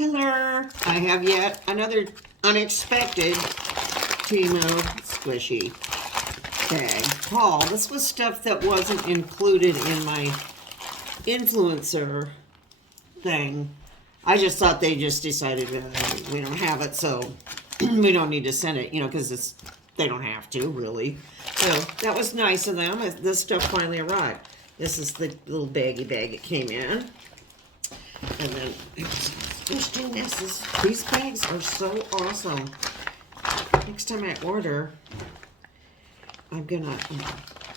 Hello! I have yet another unexpected Temu squishy bag. Paul, this was stuff that wasn't included in my influencer thing. I just thought they just decided we don't have it, so we don't need to send it, you know, because they don't have to, really. So that was nice of them. This stuff finally arrived. This is the little baggy bag it came in. And then these bags are so awesome. Next time I order, I'm gonna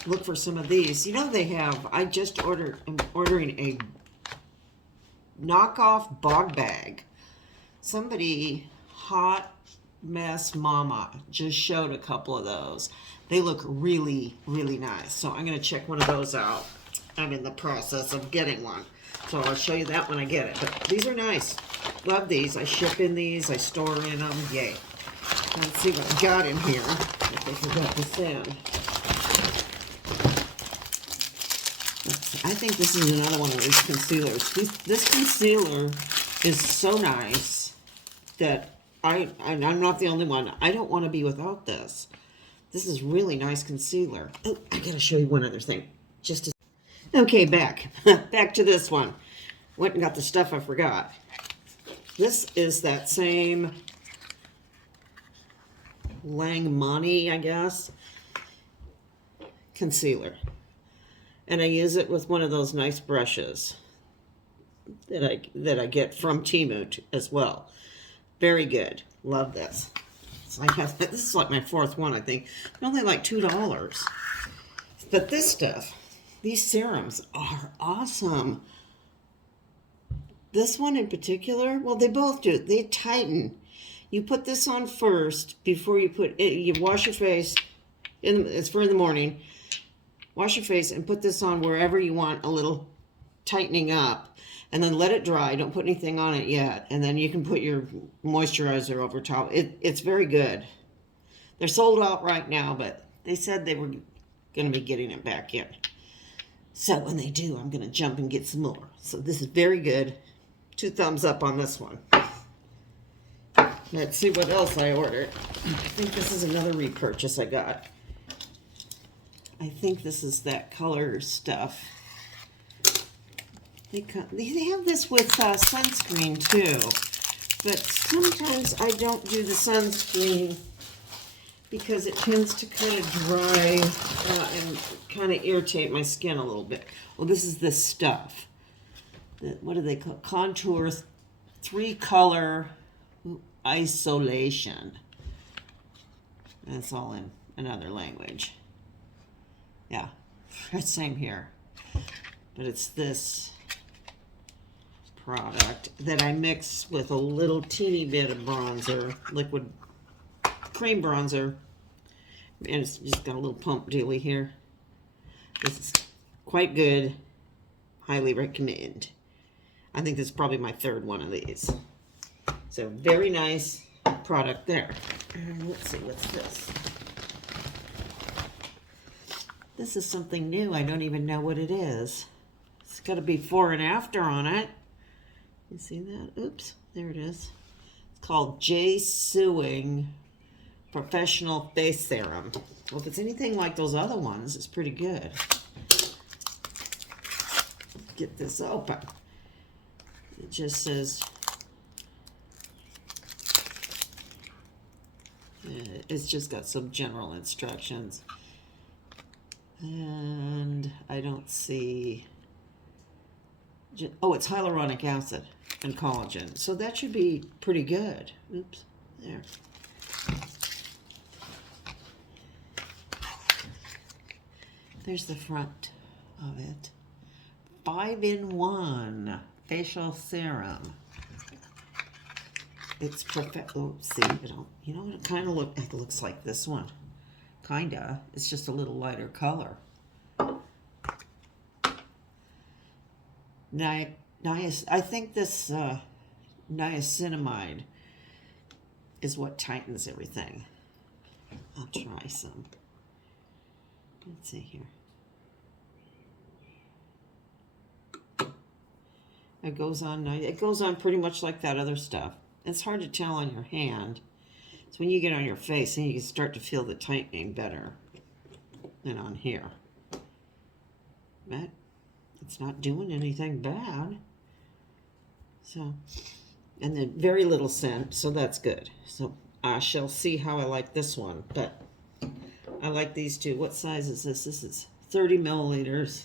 look for some of these. You know they have, I'm ordering a knockoff bog bag. Somebody, Hot Mess Mama, just showed a couple of those. They look really, really nice. So I'm gonna check one of those out. I'm in the process of getting one. So I'll show you that when I get it. But these are nice. Love these. I ship in these. I store in them. Yay. Let's see what I got in here. If I forgot to send. I think this is another one of these concealers. This concealer is so nice that I'm not the only one. I don't want to be without this. This is really nice concealer. Oh, I gotta show you one other thing. Okay, back to this one. Went and got the stuff I forgot. This is that same Langmani, I guess, concealer. And I use it with one of those nice brushes that I get from Temu as well. Very good. Love this. So this is like my fourth one, I think. They're only like $2. But this stuff, these serums are awesome. This one in particular, well, they both do. They tighten. You put this on first before you put it. You wash your face. It's for in the morning. Wash your face and put this on wherever you want a little tightening up. And then let it dry. Don't put anything on it yet. And then you can put your moisturizer over top. It's very good. They're sold out right now, but they said they were going to be getting it back in. So when they do, I'm going to jump and get some more. So this is very good. 2 thumbs up on this one. Let's see what else I ordered. I think this is another repurchase I got. I think this is that color stuff. They have this with sunscreen too. But sometimes I don't do the sunscreen because it tends to kind of dry and kind of irritate my skin a little bit. Well, this is this stuff. What do they call it? Contour 3-color isolation. That's all in another language. Yeah, same here. But it's this product that I mix with a little teeny bit of bronzer, liquid cream bronzer. And it's just got a little pump dealy here. This is quite good. Highly recommend. I think this is probably my 3rd one of these. So very nice product there. And let's see, what's this? This is something new. I don't even know what it is. It's got a before and after on it. You see that? Oops, there it is. It's called J Sewing Professional Face Serum. Well, if it's anything like those other ones, it's pretty good. Get this open. It just says, it's just got some general instructions. And I don't see, oh, it's hyaluronic acid and collagen. So that should be pretty good. Oops, there. There's the front of it. 5-in-1 facial serum. It's perfect. Oh, see, you know, it kind of looks like this one. Kinda. It's just a little lighter color. I think this niacinamide is what tightens everything. I'll try some. Let's see here. It goes on nice. It goes on pretty much like that other stuff. It's hard to tell on your hand. So when you get on your face, then you can start to feel the tightening better than on here. But it's not doing anything bad. So, and then very little scent, so that's good. So I shall see how I like this one, but I like these two. What size is this? This is 30 milliliters.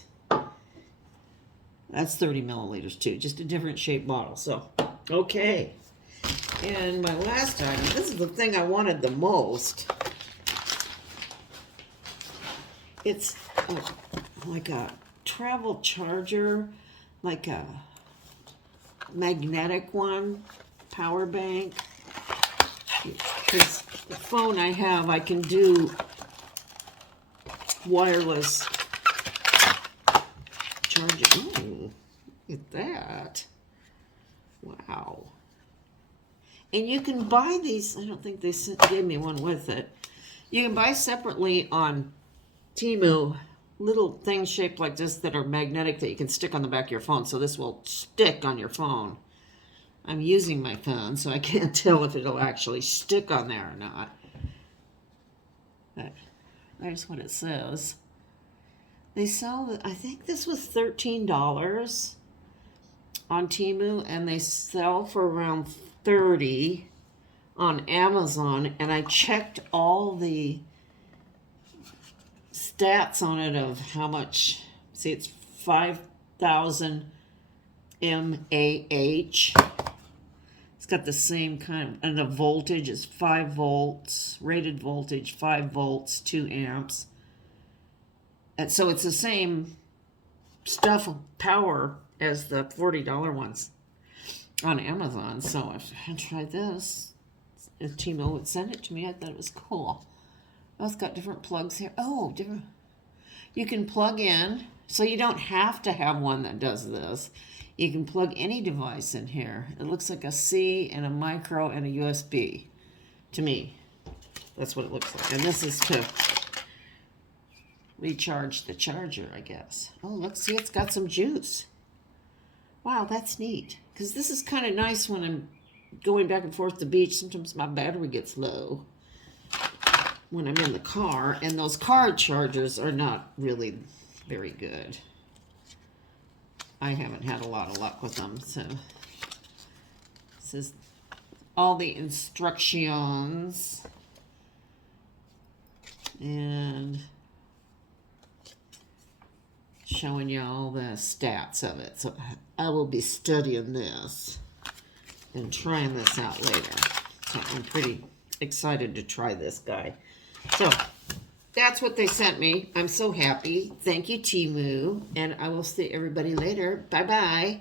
That's 30 milliliters too, just a different shaped bottle. So, okay. And my last item, this is the thing I wanted the most. It's like a travel charger, like a magnetic one, power bank. Because the phone I have, I can do wireless charging. Ooh, look at that. Wow. And you can buy these, I don't think they gave me one with it. You can buy separately on Temu little things shaped like this that are magnetic that you can stick on the back of your phone. So this will stick on your phone. I'm using my phone, so I can't tell if it'll actually stick on there or not. But there's what it says. They sell, I think this was $13 on Temu, and they sell for around $30 on Amazon. And I checked all the stats on it of how much. See, it's 5,000 mAh. It's got the same kind of, and the voltage is 5 volts, rated voltage 5 volts, 2 amps. And so it's the same stuff of power as the $40 ones on Amazon. So if I tried this, if Temu would send it to me, I thought it was cool. Oh, it's got different plugs here. Oh, different. You can plug in, so you don't have to have one that does this. You can plug any device in here. It looks like a C and a micro and a USB to me. That's what it looks like. And this is to recharge the charger, I guess. Oh, look, see, it's got some juice. Wow, that's neat. Because this is kind of nice when I'm going back and forth to the beach. Sometimes my battery gets low when I'm in the car. And those car chargers are not really very good. I haven't had a lot of luck with them. So this is all the instructions. And showing you all the stats of it. So I will be studying this and trying this out later. So I'm pretty excited to try this guy. So that's what they sent me. I'm so happy. Thank you, Temu. And I will see everybody later. Bye-bye.